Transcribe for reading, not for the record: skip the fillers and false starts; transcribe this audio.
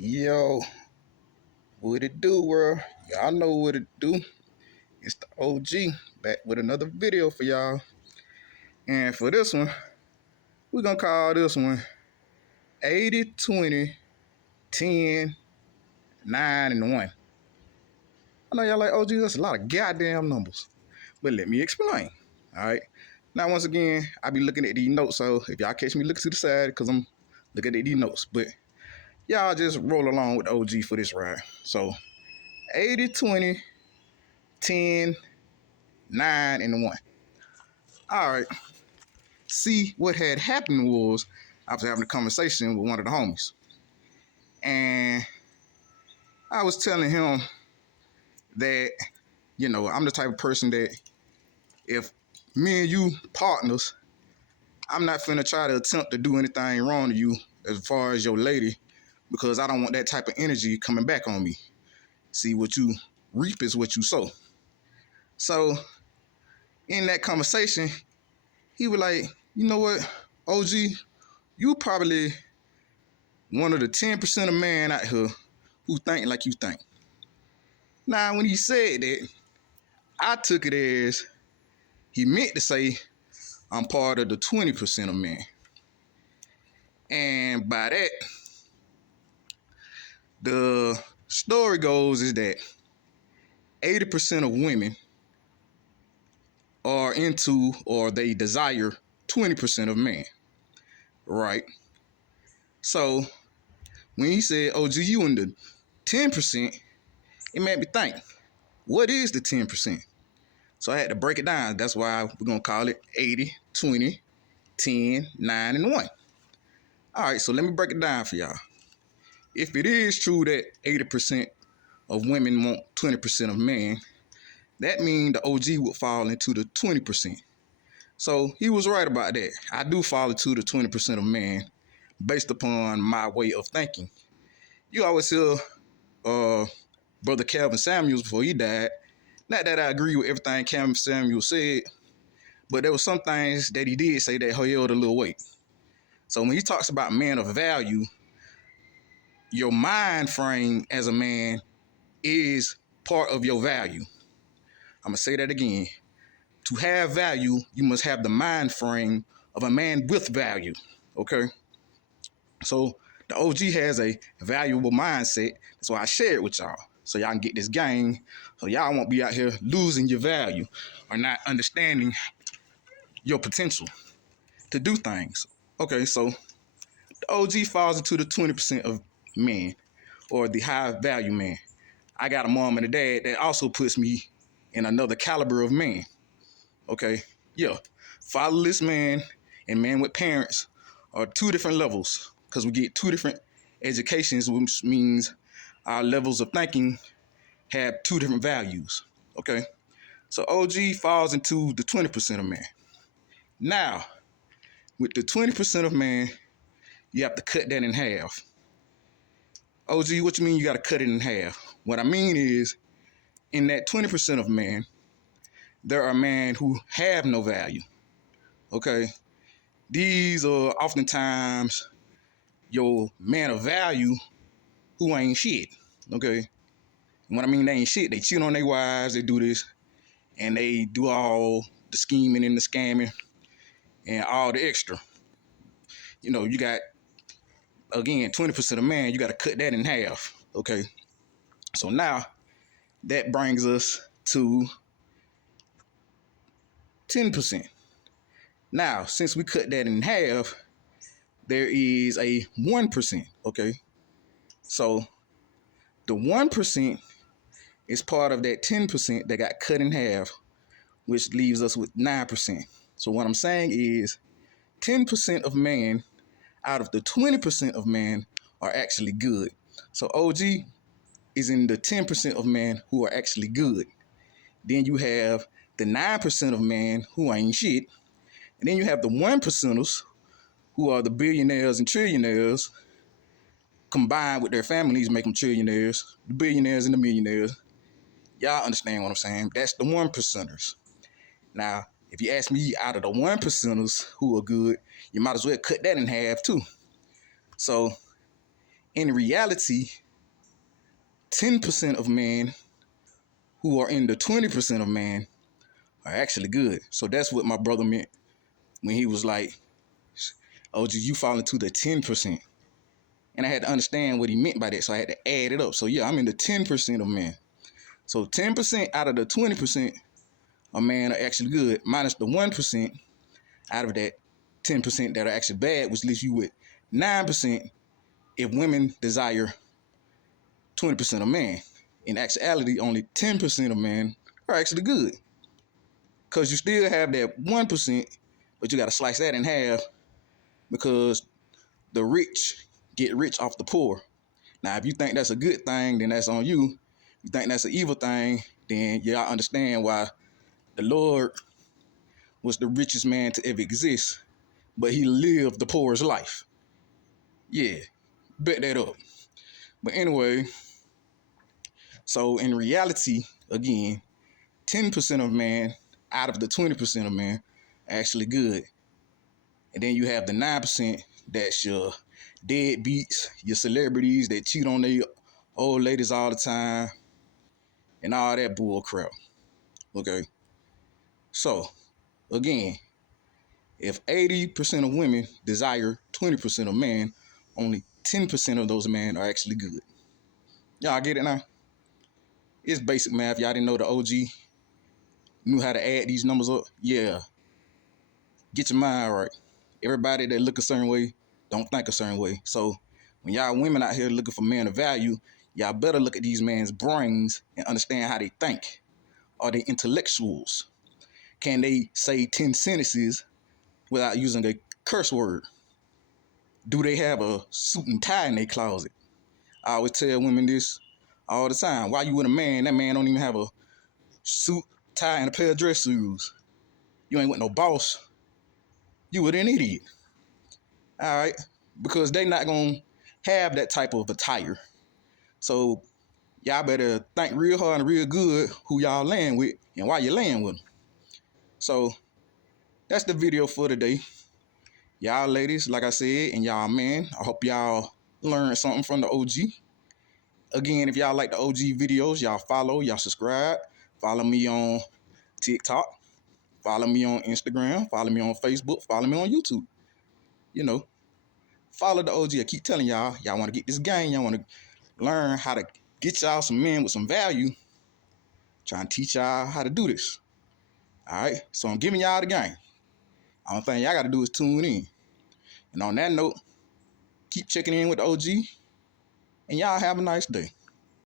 Yo, what it do, world? Y'all know what it do. It's the OG back with another video for y'all. And for this one, we're gonna call this one 80, 20, 10, 9, and 1. I know y'all like OG, that's a lot of goddamn numbers. But let me explain. Alright. Now once again, I be looking at these notes, so if y'all catch me looking to the side, cause I'm looking at these notes. But y'all just roll along with the OG for this ride. So 80, 20, 10, 9, and 1. All right. See, what had happened was I was having a conversation with one of the homies. And I was telling him that, I'm the type of person that if me and you partners, I'm not finna try to attempt to do anything wrong to you as far as your lady, because I don't want that type of energy coming back on me. See, what you reap is what you sow. So in that conversation, he was like, you know what, OG, you probably one of the 10% of men out here who think like you think. Now, when he said that, I took it as he meant to say I'm part of the 20% of men. And by that, the story goes is that 80% of women are into or they desire 20% of men. Right? So when he said, OG, you in the 10%, it made me think, what is the 10%? So I had to break it down. That's why we're going to call it 80, 20, 10, 9, and 1. All right, so let me break it down for y'all. If it is true that 80% of women want 20% of men, that means the OG would fall into the 20%. So he was right about that. I do fall into the 20% of men based upon my way of thinking. You always hear Brother Calvin Samuels before he died. Not that I agree with everything Calvin Samuels said, but there were some things that he did say that held a little weight. So when he talks about man of value, your mind frame as a man is part of your value. I'm going to say that again. To have value, you must have the mind frame of a man with value. Okay? So the OG has a valuable mindset. That's why I share it with y'all. So y'all can get this game. So y'all won't be out here losing your value or not understanding your potential to do things. Okay, so the OG falls into the 20% of men or the high value man. I got a mom and a dad that also puts me in another caliber of man. Okay, yeah. Fatherless man and man with parents are two different levels because we get two different educations, which means our levels of thinking have two different values. Okay, so OG falls into the 20% of man. Now, with the 20% of man, you have to cut that in half. OG, what you mean you got to cut it in half? What I mean is, in that 20% of men, there are men who have no value. Okay? These are oftentimes your man of value who ain't shit. Okay? And what I mean they ain't shit, they cheat on their wives, they do this, and they do all the scheming and the scamming and all the extra. You got, again, 20% of man, you got to cut that in half. Okay? So now, that brings us to 10%. Now, since we cut that in half, there is a 1%, okay? So the 1% is part of that 10% that got cut in half, which leaves us with 9%. So what I'm saying is 10% of man out of the 20% of man are actually good. So OG is in the 10% of man who are actually good. Then you have the 9% of man who ain't shit. And then you have the 1%ers who are the billionaires and trillionaires combined with their families make them trillionaires, the billionaires and the millionaires. Y'all understand what I'm saying? That's the 1%ers. Now, if you ask me, out of the 1%ers who are good, you might as well cut that in half too. So, in reality, 10% of men who are in the 20% of men are actually good. So that's what my brother meant when he was like, OG, you fall into the 10%. And I had to understand what he meant by that. So I had to add it up. So yeah, I'm in the 10% of men. So 10% out of the 20% of men are actually good, minus the 1% out of that 10% that are actually bad, which leaves you with 9% if women desire 20% of men. In actuality, only 10% of men are actually good. Because you still have that 1%, but you got to slice that in half because the rich get rich off the poor. Now, if you think that's a good thing, then that's on you. If you think that's an evil thing, then y'all understand why the Lord was the richest man to ever exist, but he lived the poorest life. Yeah, bet that up. But anyway, so in reality, again, 10% of man out of the 20% of man are actually good. And then you have the 9% that's your deadbeats, your celebrities that cheat on their old ladies all the time, and all that bull crap. Okay. So, again, if 80% of women desire 20% of men, only 10% of those men are actually good. Y'all get it now? It's basic math. Y'all didn't know the OG knew how to add these numbers up? Yeah. Get your mind right. Everybody that look a certain way don't think a certain way. So when y'all women out here looking for men of value, y'all better look at these men's brains and understand how they think. Are they intellectuals? Can they say 10 sentences without using a curse word? Do they have a suit and tie in their closet? I always tell women this all the time. Why you with a man, that man don't even have a suit, tie, and a pair of dress shoes. You ain't with no boss. You with an idiot. All right? Because they not going to have that type of attire. So y'all better think real hard and real good who y'all laying with and why you laying with them. So that's the video for today. Y'all ladies, like I said, and y'all men, I hope y'all learned something from the OG. Again, if y'all like the OG videos, y'all follow, y'all subscribe. Follow me on TikTok. Follow me on Instagram. Follow me on Facebook. Follow me on YouTube. You know, follow the OG. I keep telling y'all want to get this game. Y'all want to learn how to get y'all some men with some value. Trying to teach y'all how to do this. All right? So I'm giving y'all the game. Only thing y'all got to do is tune in. And on that note, keep checking in with the OG. And y'all have a nice day.